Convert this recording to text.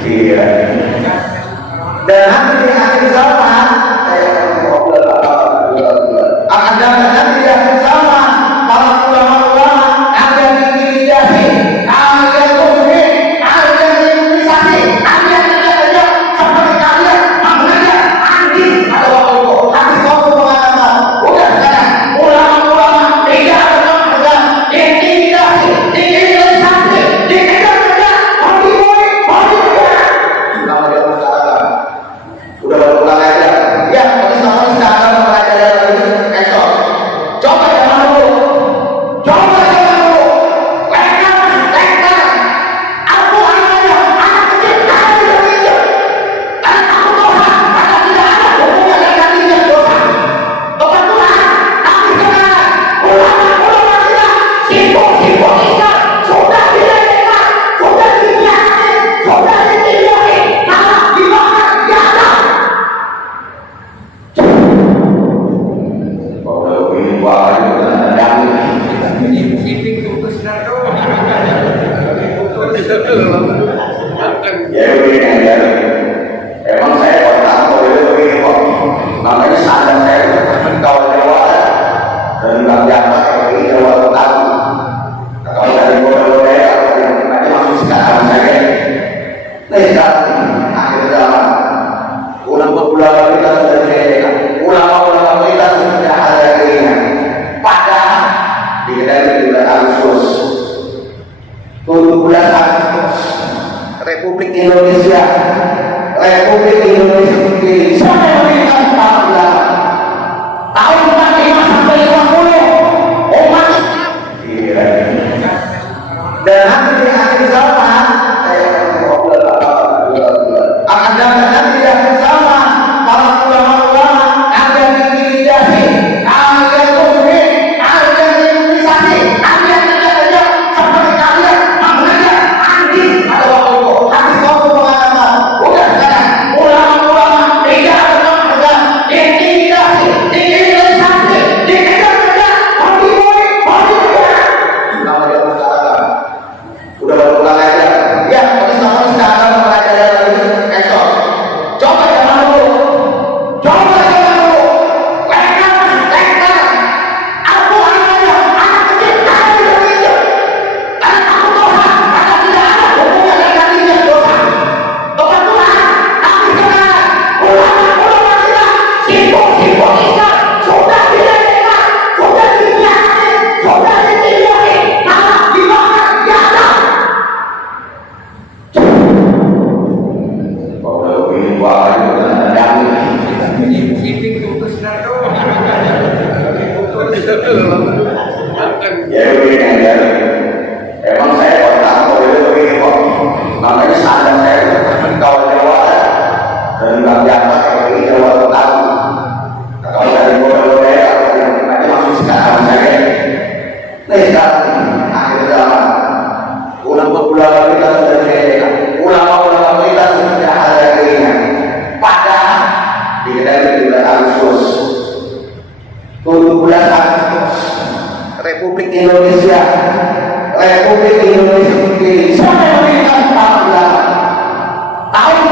Iya. Dan nanti di akhir zaman akan datang nanti di akhir zaman para ulama-ulama ada yang dihidapi, ada yang muslim, ada yang imunisasi, ada yang tidak seperti kalian mengajar anjing ada waktu itu. Habis waktu mengatakan, udah sekarang ulama-ulama tidak ada mengajar intimidasi, dikriminalisasi, dikejar-kejar, mendibui, nama dia masyarakat. Udah berulang aja. Ya, tapi sama sekarang pelajaran lagi esok. Coba jangan dulu. Coba jangan dulu. Lekar. Aku hanya anak kecil tadi begitu. Karena takut dosa, karena tidak ada hubungan dengan dia dosa. Kebetulan, tapi sekarang ulama-ulama kita sibuk-sibuk Islam sudah diledekan, sudah dibiarkan, sudah ditindas, malah dibakar, diadab. Kalau ini wah itu ya begini ya. Emang saya pernah tahu itu begini kok. Namanya sadar saya kalau Jawa dan nggak biasa kayak Jawa tahu. Kalau dari bodoh-bodoh yang nanti masuk sekarang saya. Sekarang akhir zaman ulama-ulama kita sudah diledekan, ulama-ulama kita sudah ada keinginan. Padahal di bulan Agustus 17 Agustus Republik Indonesia berdiri. Siapa yang berikan para ulama? Tahun 45 sampai 50 umat Islam. Iya. Dan nanti di akhir zaman akan datang nanti di akhir zaman para ulama-ulama ada yang dihidapi, ada yang muslim, ada yang imunisasi, ada yang tidak seperti kalian mengajar anjing ada waktu itu. Habis waktu mengatakan, udah sekarang ulama-ulama tidak ada mengajar intimidasi, dikriminalisasi, dikejar-kejar, mendibui, nama dia masyarakat. Udah berulang aja. Ya, tapi sama sekarang pelajaran lagi esok. Coba jangan dulu. Lekar. Aku hanya anak kecil tadi begitu. Karena takut dosa, karena tidak ada hubungan dengan dia dosa. Kebetulan, tapi sekarang ulama-ulama kita sibuk-sibuk Islam sudah diledekan, sudah dibiarkan, sudah ditindas, malah dibakar, diadab. Kalau ini wah itu ya begini ya. Emang saya pernah tahu itu begini kok. Namanya sadar saya kalau Jawa dan nggak biasa kayak Jawa tahu. Kalau dari bodoh-bodoh yang nanti masuk sekarang saya. Sekarang akhir zaman ulama-ulama kita sudah diledekan, ulama-ulama kita sudah ada keinginan. Padahal di bulan Agustus 17 Agustus Republik Indonesia berdiri. Siapa yang berikan para ulama? Tahun